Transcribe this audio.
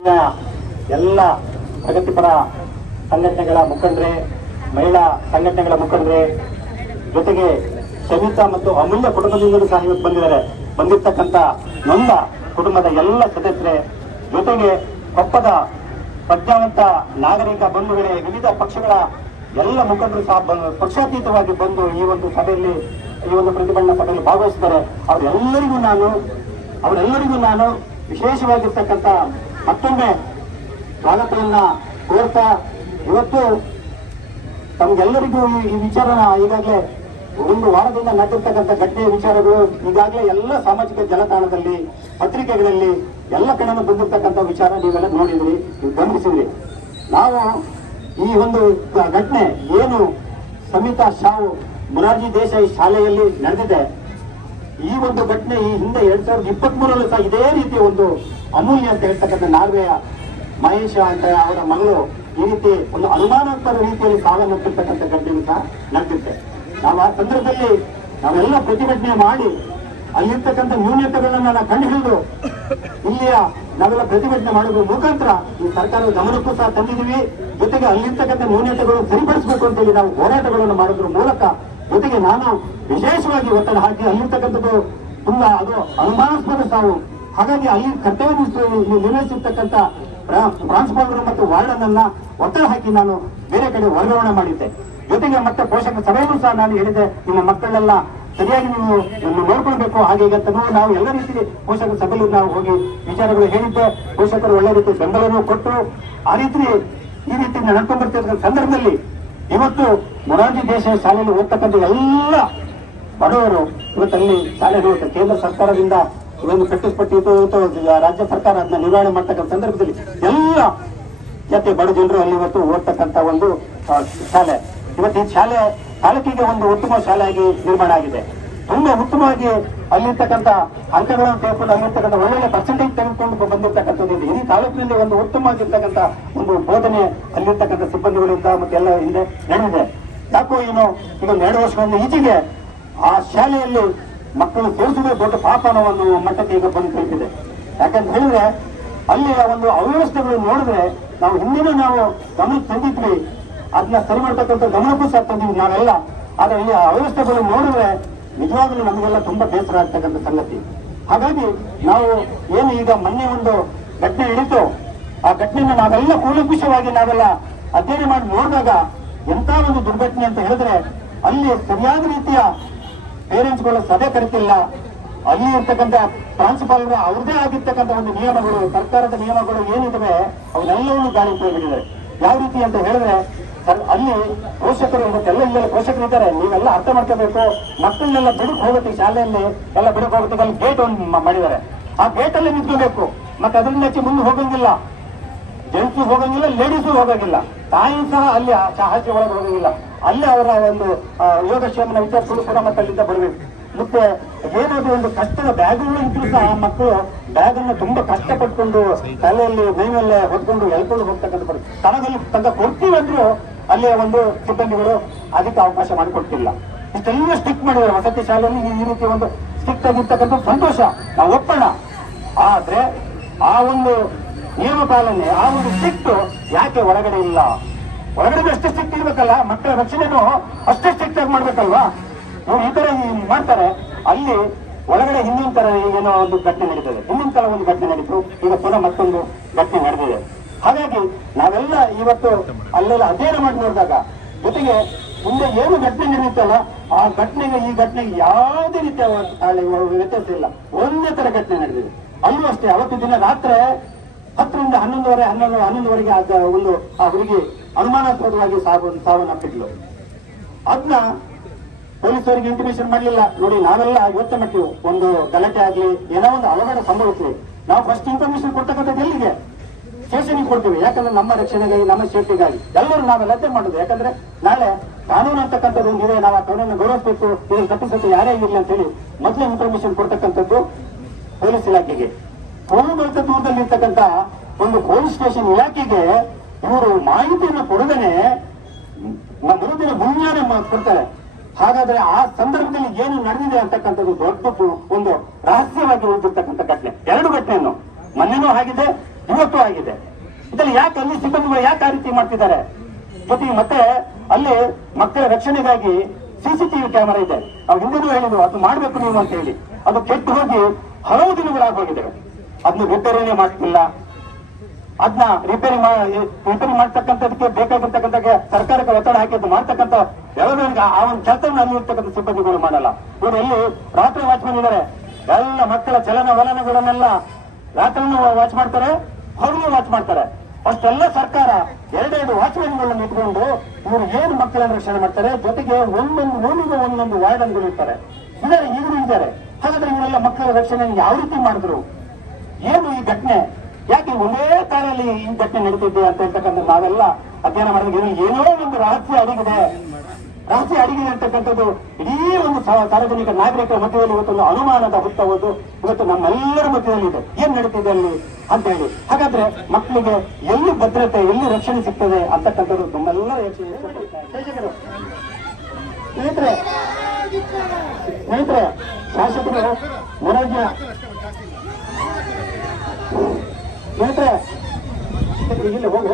ಎಲ್ಲ ಪ್ರಗತಿಪರ ಸಂಘಟನೆಗಳ ಮುಖಂಡರೇ, ಮಹಿಳಾ ಸಂಘಟನೆಗಳ ಮುಖಂಡರೇ, ಜೊತೆಗೆ ಶಮಿತಾ ಮತ್ತು ಅಮೂಲ್ಯ ಕುಟುಂಬದಿಂದಲೂ ಸಹ ಇವತ್ತು ಬಂದಿರತಕ್ಕಂಥ ನೊಂದ ಕುಟುಂಬದ ಎಲ್ಲ ಸದಸ್ಯರೇ, ಜೊತೆಗೆ ಕೊಪ್ಪದ ಪ್ರಜ್ಞಾವಂತ ನಾಗರಿಕ ಬಂಧುಗಳೇ, ವಿವಿಧ ಪಕ್ಷಗಳ ಎಲ್ಲ ಮುಖಂಡರು ಸಹ ಪಕ್ಷಾತೀತವಾಗಿ ಬಂದು ಈ ಒಂದು ಸಭೆಯಲ್ಲಿ, ಈ ಒಂದು ಪ್ರತಿಭಟನಾ ಸಭೆಯಲ್ಲಿ ಭಾಗವಹಿಸಿದ್ದಾರೆ. ಅವರೆಲ್ಲರಿಗೂ ನಾನು ವಿಶೇಷವಾಗಿರ್ತಕ್ಕಂಥ ಮತ್ತೊಮ್ಮೆ ಸ್ವಾಗತವನ್ನ ಕೋರ್ತಾ, ಇವತ್ತು ತಮಗೆಲ್ಲರಿಗೂ ಈ ವಿಚಾರನ ಈಗಾಗಲೇ ಒಂದು ವಾರದಿಂದ ನಡೆದಿರ್ತಕ್ಕಂಥ ಘಟನೆಯ ವಿಚಾರಗಳು ಈಗಾಗಲೇ ಎಲ್ಲ ಸಾಮಾಜಿಕ ಜಾಲತಾಣದಲ್ಲಿ, ಪತ್ರಿಕೆಗಳಲ್ಲಿ ಎಲ್ಲ ಕಡೆನೂ ಬಂದಿರ್ತಕ್ಕಂಥ ವಿಚಾರ ನೀವೆಲ್ಲ ನೋಡಿದ್ರಿ, ನೀವು ಗಮನಿಸಿದ್ರಿ. ನಾವು ಈ ಒಂದು ಘಟನೆ ಏನು ಸಮಿತಾ ಶಾವು ಮೊರಾರ್ಜಿ ದೇಸಾಯಿ ಶಾಲೆಯಲ್ಲಿ ನಡೆದಿದೆ, ಈ ಒಂದು ಘಟನೆ ಈ ಹಿಂದೆ 2023 ಸಹ ಇದೇ ರೀತಿಯ ಒಂದು ಅಮೂಲ್ಯ ಅಂತ ಹೇಳ್ತಕ್ಕಂಥ ನಾರ್ವೆಯ ಮಹೇಶ ಅಂತ ಅವರ ಮಗಳು ಈ ರೀತಿ ಒಂದು ಅನುಮಾನಾಸ್ಪದ ರೀತಿಯಲ್ಲಿ ಸಾವನ್ನಪ್ಪಿರ್ತಕ್ಕಂಥ ಘಟನೆ ಸಹ ನಡೆದಿದೆ. ನಾವು ಆ ಸಂದರ್ಭದಲ್ಲಿ ನಾವೆಲ್ಲ ಪ್ರತಿಭಟನೆ ಮಾಡಿ ಅಲ್ಲಿರ್ತಕ್ಕಂಥ ನ್ಯೂನತೆಗಳನ್ನ ಕಂಡುಹಿಡಿದು ಇಲ್ಲಿಯ ನಾವೆಲ್ಲ ಪ್ರತಿಭಟನೆ ಮಾಡೋದ್ರ ಮುಖಾಂತರ ಈ ಸರ್ಕಾರದ ಗಮನಕ್ಕೂ ಸಹ ತಂದಿದ್ದೀವಿ. ಜೊತೆಗೆ ಅಲ್ಲಿರ್ತಕ್ಕಂಥ ನ್ಯೂನತೆಗಳು ಸರಿಪಡಿಸಬೇಕು ಅಂತೇಳಿ ನಾವು ಹೋರಾಟಗಳನ್ನು ಮಾಡೋದ್ರ ಮೂಲಕ, ಜೊತೆಗೆ ನಾನು ವಿಶೇಷವಾಗಿ ಒತ್ತಡ ಹಾಕಿ ಅಲ್ಲಿರ್ತಕ್ಕಂಥದ್ದು ತುಂಬಾ ಅದು ಅನುಮಾನಾಸ್ಪದ ಸಾವು, ಹಾಗಾಗಿ ಅಲ್ಲಿ ಕರ್ತವ್ಯ ನಿರ್ವಹಿಸಿರ್ತಕ್ಕಂಥ ಪ್ರಾಂಶುಪಾಲರು ಮತ್ತು ವಾರ್ಡನ್ ಅನ್ನ ಒತ್ತಡ ಹಾಕಿ ನಾನು ಬೇರೆ ಕಡೆ ವರ್ಗಾವಣೆ ಮಾಡಿದ್ದೆ. ಜೊತೆಗೆ ಮತ್ತೆ ಪೋಷಕ ಸಭೆಯಲ್ಲೂ ಸಹ ನಾನು ಹೇಳಿದೆ, ನಿಮ್ಮ ಮಕ್ಕಳೆಲ್ಲ ಸರಿಯಾಗಿ ನೀವು ನೋಡ್ಕೊಳ್ಬೇಕು, ಹಾಗೆ ನಾವು ಎಲ್ಲ ರೀತಿ ಪೋಷಕ ಸಭೆಯಲ್ಲಿ ನಾವು ಹೋಗಿ ವಿಚಾರಗಳು ಹೇಳಿದ್ದೆ. ಪೋಷಕರು ಒಳ್ಳೆ ರೀತಿ ಬೆಂಬಲವನ್ನು ಕೊಟ್ಟರು. ಈ ರೀತಿ ನಡ್ಕೊಂಡು ಬರ್ತಿರ್ತಕ್ಕಂಥ ಸಂದರ್ಭದಲ್ಲಿ ಇವತ್ತು ಮೊರಾರ್ಜಿ ದೇಸಾಯಿ ಶಾಲೆಯಲ್ಲಿ ಓದ್ತಕ್ಕಂಥ ಎಲ್ಲ ಬಡವರು ಇವತ್ತಲ್ಲಿ ಶಾಲೆ ಕೇಂದ್ರ ಸರ್ಕಾರದಿಂದ ಒಂದು ಕಟ್ಟಿಸ್ಪಟ್ಟು ರಾಜ್ಯ ಸರ್ಕಾರ ಅದನ್ನ ನಿರ್ವಹಣೆ ಮಾಡ್ತಕ್ಕಂಥ ಸಂದರ್ಭದಲ್ಲಿ ಎಲ್ಲ ಜಾತಿ ಬಡ ಜನರು ಅಲ್ಲಿ ಇವತ್ತು ಓದ್ತಕ್ಕಂಥ ಒಂದು ಶಾಲೆ, ಇವತ್ತು ಈ ಶಾಲೆ ತಾಲೂಕಿಗೆ ಒಂದು ಉತ್ತಮ ಶಾಲೆಯಾಗಿ ನಿರ್ಮಾಣ ಆಗಿದೆ. ತುಂಬಾ ಉತ್ತಮವಾಗಿ ಅಲ್ಲಿರ್ತಕ್ಕಂಥ ಅಂಕಗಳನ್ನು ತೆಗೆದುಕೊಂಡು ಅಲ್ಲಿರ್ತಕ್ಕಂಥ ಒಳ್ಳೊಳ್ಳೆ ಪರ್ಸೆಂಟೇಜ್ ತೆಗೆದುಕೊಂಡು ಬಂದಿರ್ತಕ್ಕಂಥದ್ದು ಇಡೀ ತಾಲೂಕಿನಲ್ಲಿ ಒಂದು ಉತ್ತಮವಾಗಿರ್ತಕ್ಕಂಥ ಒಂದು ಬೋಧನೆ ಅಲ್ಲಿರ್ತಕ್ಕಂಥ ಸಿಬ್ಬಂದಿಗಳಿಂದ ಮತ್ತೆ ಎಲ್ಲ ಹಿಂದೆ ನಡೆದಿದೆ. ಯಾಕೋ ಏನು ಈಗ 2 ವರ್ಷಗಳಿಂದ ಈಚೆಗೆ ಆ ಶಾಲೆಯಲ್ಲಿ ಮಕ್ಕಳು ಸೇರಿಸಿದ್ರೆ ದೊಡ್ಡ ಪಾಪ ಅನ್ನೋ ಒಂದು ಮಟ್ಟಕ್ಕೆ ಈಗ ಬಂದು ತಲುಪಿದೆ. ಯಾಕಂತ ಹೇಳಿದ್ರೆ ಅಲ್ಲಿ ಒಂದು ಅವ್ಯವಸ್ಥೆಗಳು ನೋಡಿದ್ರೆ ನಾವು ಹಿಂದಿನ ನಾವು ಗಮನಕ್ಕೆ ತಂದಿದ್ವಿ, ಅದನ್ನ ಸರಿ ಮಾಡ್ತಕ್ಕಂಥ ಗಮನಕ್ಕೂ ಸಹ ತಂದಿದ್ವಿ ನಾವೆಲ್ಲ. ಆದ್ರೆ ಇಲ್ಲಿ ಅವ್ಯವಸ್ಥೆಗಳು ನೋಡಿದ್ರೆ ನಿಜವಾಗ್ಲೂ ನಮಗೆಲ್ಲ ತುಂಬಾ ಬೇಸರ ಆಗ್ತಕ್ಕಂಥ ಸಂಗತಿ. ಹಾಗಾಗಿ ನಾವು ಏನು ಈಗ ಮೊನ್ನೆ ಒಂದು ಘಟನೆ ಹಿಡಿತು, ಆ ಘಟನೆಯನ್ನು ನಾವೆಲ್ಲ ಕೂಲಂಕುಷವಾಗಿ ನಾವೆಲ್ಲ ಅಧ್ಯಯನ ಮಾಡಿ ನೋಡಿದಾಗ ಎಂತ ಒಂದು ದುರ್ಘಟನೆ ಅಂತ ಹೇಳಿದ್ರೆ, ಅಲ್ಲಿ ಸರಿಯಾದ ರೀತಿಯ ಪೇರೆಂಟ್ಸ್ಗಳ ಸಭೆ ಕರೆತಿಲ್ಲ. ಅಲ್ಲಿ ಇರ್ತಕ್ಕಂಥ ಪ್ರಾಂಶುಪಾಲರು ಅವ್ರದೇ ಆಗಿರ್ತಕ್ಕಂಥ ಒಂದು ನಿಯಮಗಳು, ಸರ್ಕಾರದ ನಿಯಮಗಳು ಏನಿದೆ ಅವನ್ನೆಲ್ಲವೂ ಗಾಳಿ ಹೋಗಿದ್ದಾರೆ. ಯಾವ ರೀತಿ ಅಂತ ಹೇಳಿದ್ರೆ, ಅಲ್ಲಿ ಪೋಷಕರು ಇವತ್ತೆಲ್ಲ ಪೋಷಕರು ಇದ್ದಾರೆ, ನೀವೆಲ್ಲ ಅರ್ಥ ಮಾಡ್ಕೋಬೇಕು. ಮಕ್ಕಳನ್ನೆಲ್ಲ ಬಿಡಕ್ ಹೋಗುತ್ತೆ, ಶಾಲೆಯಲ್ಲಿ ಎಲ್ಲ ಬಿಡಕ್ ಹೋಗುತ್ತೆ, ಅಲ್ಲಿ ಗೇಟ್ ಒಂದು ಮಾಡಿದ್ದಾರೆ. ಆ ಗೇಟ್ ಅಲ್ಲಿ ನಿಂತ್ಕೋಬೇಕು, ಮತ್ತೆ ಅದರಿಂದ ಹೆಚ್ಚು ಮುಂದೆ ಹೋಗಂಗಿಲ್ಲ, ಜೆಂಟ್ಸು ಹೋಗಂಗಿಲ್ಲ, ಲೇಡೀಸು ಹೋಗಂಗಿಲ್ಲ, ತಾಯಿ ಸಹ ಅಲ್ಲಿ ಆಚೆ ಒಳಗೆ ಹೋಗಂಗಿಲ್ಲ. ಅಲ್ಲಿ ಅವರ ಒಂದು ಯೋಗಕ್ಷೇಮನ ವಿಚಾರಿಸಲು ಕೂಡ ಮತ್ತೆ ಅಲ್ಲಿಂದ ಬರಬೇಕು. ಮತ್ತೆ ಏನಾದ್ರು ಒಂದು ಕಷ್ಟದ ಬ್ಯಾಗ್ಗಳು ಇದ್ರು ಸಹ ಮಕ್ಕಳು ಬ್ಯಾಗ್ ಅನ್ನು ತುಂಬಾ ಕಷ್ಟಪಟ್ಕೊಂಡು ತಲೆಯಲ್ಲಿ ಮೈಮೇಲೆ ಹೊತ್ಕೊಂಡು ಎಳ್ಕೊಂಡು ಹೋಗ್ತಕ್ಕಂಥ ಸ್ಥಳದಲ್ಲಿ ತನಕ ಕೊಡ್ತೀವಿ ಅಂದ್ರೂ ಅಲ್ಲಿ ಒಂದು ಸಿಬ್ಬಂದಿಗಳು ಅದಕ್ಕೆ ಅವಕಾಶ ಮಾಡಿಕೊಡ್ತಿಲ್ಲ. ಇಷ್ಟೆಲ್ಲ ಸ್ಟಿಕ್ ಮಾಡಿದ್ದಾರೆ ವಸತಿ ಶಾಲೆಯಲ್ಲಿ. ಈ ರೀತಿ ಒಂದು ಸ್ಟಿಕ್ ಆಗಿರ್ತಕ್ಕಂಥ ಸಂತೋಷ ನಾವು ಒಪ್ಪೋಣ, ಆದ್ರೆ ಆ ಒಂದು ನಿಯಮ ಪಾಲನೆ, ಆ ಒಂದು ಸ್ಟಿಕ್ ಯಾಕೆ ಒಳಗಡೆ ಇಲ್ಲ? ಒಳಗಡೆ ಅಷ್ಟೇ ಸ್ಟಿಕ್ ಇರ್ಬೇಕಲ್ಲ, ಮಕ್ಕಳ ರಕ್ಷಣೆನೂ ಅಷ್ಟೇ ಸ್ಟಿಕ್ ಆಗಿ ಮಾಡ್ಬೇಕಲ್ವಾ? ಇವ್ರು ಈ ತರ ಮಾಡ್ತಾರೆ. ಅಲ್ಲಿ ಒಳಗಡೆ ಹಿಂದಿನ ತರ ಏನೋ ಒಂದು ಘಟನೆ ನಡೀತದೆ, ಹಿಂದಿನ ಕಾಲ ಒಂದು ಘಟನೆ ನಡೀತು, ಈಗ ಪುನಃ ಮತ್ತೊಂದು ಘಟನೆ ನಡೆದಿದೆ. ಹಾಗಾಗಿ ನಾವೆಲ್ಲ ಇವತ್ತು ಅಲ್ಲೆಲ್ಲ ಅಧ್ಯಯನ ಮಾಡಿ ನೋಡಿದಾಗ, ಜೊತೆಗೆ ಮುಂದೆ ಏನು ಘಟನೆ ನಡೆಯುತ್ತಲ್ಲ ಆ ಘಟನೆಗೆ ಈ ಘಟನೆಗೆ ಯಾವುದೇ ರೀತಿಯ ವ್ಯತ್ಯಾಸ ಇಲ್ಲ, ಒಂದೇ ತರ ಘಟನೆ ನಡೆದಿದೆ. ಅಲ್ಲೂ ಅಷ್ಟೇ ಅವತ್ತು ದಿನ ರಾತ್ರಿ 10ರಿಂದ 11:30 ಆದ ಒಂದು ಆ ಹುಡುಗಿ ಅನುಮಾನಾಸ್ಪದವಾಗಿ ಸಾವನ್ನಪ್ಪಿದ್ಲು. ಅದನ್ನ ಪೊಲೀಸರಿಗೆ ಇಂಟಿಮೇಷನ್ ಮಾಡಲಿಲ್ಲ. ನೋಡಿ, ನಾವೆಲ್ಲ ಯೋಚನೆ ಮಾಡ್ತೀವಿ, ಒಂದು ಗಲಾಟೆ ಆಗ್ಲಿ, ಏನೋ ಒಂದು ಅವಘಡ ಸಂಭವಿಸ್ಲಿ, ನಾವು ಫಸ್ಟ್ ಇನ್ಫಾರ್ಮೇಶನ್ ಕೊಡ್ತಕ್ಕಂಥದ್ದು ಎಲ್ಲಿಗೆ? ಸ್ಟೇಷನ್ಗೆ ಕೊಡ್ತೀವಿ. ಯಾಕಂದ್ರೆ ನಮ್ಮ ರಕ್ಷಣೆಗಾಗಿ, ನಮ್ಮ ಸೇಫ್ಟಿಗಾಗಿ ಎಲ್ಲರೂ ನಾವೆಲ್ಲ ಅದೇ ಮಾಡೋದು. ಯಾಕಂದ್ರೆ ನಾಳೆ ಕಾನೂನು ಅಂತಕ್ಕಂಥದ್ದು ಒಂದಿದೆ, ನಾವು ಆ ಕಾನೂನನ್ನು ಗೌರವಿಸಬೇಕು, ಇದನ್ನು ತಪ್ಪಿಸೋದು ಯಾರೇ ಇರಲಿ ಅಂತ ಹೇಳಿ ಮೊದಲೇ ಇನ್ಫಾರ್ಮೇಶನ್ ಕೊಡ್ತಕ್ಕಂಥದ್ದು ಪೊಲೀಸ್ ಇಲಾಖೆಗೆ. ಹೋಗುವಂತ ದೂರದಲ್ಲಿರ್ತಕ್ಕಂಥ ಒಂದು ಪೊಲೀಸ್ ಸ್ಟೇಷನ್ ಇಲಾಖೆಗೆ ಇವರು ಮಾಹಿತಿಯನ್ನು ಕೊಡದೇನೆ ಮರುದಿನ ಮುಂಜಾನೆ ಕೊಡ್ತಾರೆ. ಹಾಗಾದ್ರೆ ಆ ಸಂದರ್ಭದಲ್ಲಿ ಏನು ನಡೆದಿದೆ ಅಂತಕ್ಕಂಥದ್ದು ದೊಡ್ಡ ಒಂದು ರಹಸ್ಯವಾಗಿ ಉಳಿದಿರ್ತಕ್ಕಂಥ ಘಟನೆ. 2 ಘಟನೆಯನ್ನು ಮೊನ್ನೆನೂ ಆಗಿದೆ, ಇವತ್ತು ಆಗಿದೆ. ಇದರಲ್ಲಿ ಯಾಕೆ ಅಲ್ಲಿ ಸಿಬ್ಬಂದಿಗಳು ಯಾಕೆ ಆ ರೀತಿ ಮಾಡ್ತಿದ್ದಾರೆ? ಜೊತೆಗೆ ಮತ್ತೆ ಅಲ್ಲಿ ಮಕ್ಕಳ ರಕ್ಷಣೆಗಾಗಿ ಸಿಸಿಟಿವಿ ಕ್ಯಾಮೆರಾ ಇದೆ. ನಾವು ಹಿಂದೆನೂ ಹೇಳಿದ್ವು ಅದು ಮಾಡ್ಬೇಕು ನೀವು ಅಂತ ಹೇಳಿ. ಅದು ಕೆಟ್ಟು ಹೋಗಿ ಹಲವು ದಿನಗಳಾಗೋಗಿದೆ. ಅದನ್ನ ರಿಪೇರಿನೇ ಮಾಡ್ತಿಲ್ಲ. ಅದನ್ನ ರಿಪೇರಿ ಮಾಡ್ತಕ್ಕಂಥದಕ್ಕೆ ಬೇಕಾಗಿರ್ತಕ್ಕಂಥ ಸರ್ಕಾರಕ್ಕೆ ಒತ್ತಡ ಹಾಕಿ ಅದು ಮಾಡ್ತಕ್ಕಂಥ ವ್ಯವಹಾರ ಆ ಒಂದು ಕೆಲಸವನ್ನು ಅಲ್ಲಿ ಇರ್ತಕ್ಕಂಥ ಸಿಬ್ಬಂದಿಗಳು ಮಾಡಲ್ಲ. ಇವರು ಎಲ್ಲಿ ರಾತ್ರಿ ವಾಚ್ಮನ್ ಇದ್ದಾರೆ, ಎಲ್ಲ ಮಕ್ಕಳ ಚಲನವಲನಗಳನ್ನೆಲ್ಲ ರಾತ್ರಿನೂ ವಾಚ್ ಮಾಡ್ತಾರೆ, ಹಗಲು ವಾಚ್ ಮಾಡ್ತಾರೆ. ಅಷ್ಟೆಲ್ಲ ಸರ್ಕಾರ ಎರಡೆರಡು ವಾಚ್ಮನ್ಗಳನ್ನು ಇಟ್ಕೊಂಡು ಇವರು ಏನು ಮಕ್ಕಳನ್ನು ರಕ್ಷಣೆ ಮಾಡ್ತಾರೆ. ಜೊತೆಗೆ ಒಂದೊಂದು ರೂಮಿಗೆ ಒಂದೊಂದು ವಾರ್ಡನ್ಗಳು ಇರ್ತಾರೆ. ಈಗಲೂ ಇದ್ದಾರೆ. ಹಾಗಾದ್ರೆ ಇವರೆಲ್ಲ ಮಕ್ಕಳ ರಕ್ಷಣೆ ಯಾವ ರೀತಿ ಮಾಡಿದ್ರು? ಏನು ಈ ಘಟನೆ? ಯಾಕೆ ಒಂದೇ ಕಾಲದಲ್ಲಿ ಈ ಘಟನೆ ನಡೀತಿದೆ ಅಂತ ಹೇಳ್ತಕ್ಕಂಥ ನಾವೆಲ್ಲ ಅಧ್ಯಯನ ಮಾಡಿದಾಗ ಏನೋ ಒಂದು ರಹಸ್ಯ ಅಡಿಗೆ ಅಂತಕ್ಕಂಥದ್ದು ಇಡೀ ಒಂದು ಸಾರ್ವಜನಿಕ ನಾಗರಿಕರ ಮಧ್ಯದಲ್ಲಿ ಇವತ್ತೊಂದು ಅನುಮಾನದ ಹುಟ್ಟುವುದು ಇವತ್ತು ನಮ್ಮೆಲ್ಲರ ಮಧ್ಯದಲ್ಲಿ ಇದೆ. ಏನ್ ನಡೀತಿದೆ ಅಲ್ಲಿ ಅಂತ ಹೇಳಿ. ಹಾಗಾದ್ರೆ ಮಕ್ಕಳಿಗೆ ಎಲ್ಲಿ ಭದ್ರತೆ, ಎಲ್ಲಿ ರಕ್ಷಣೆ ಸಿಗ್ತದೆ ಅಂತಕ್ಕಂಥದ್ದು ನಮ್ಮೆಲ್ಲರ ಸ್ನೇಹಿತರೆ ಶಾಸಕರು ಮೊರಾರ್ಜಿ ಸ್ನೇಹಿತರೆ ಇಲ್ಲಿ ಹೋಗಿ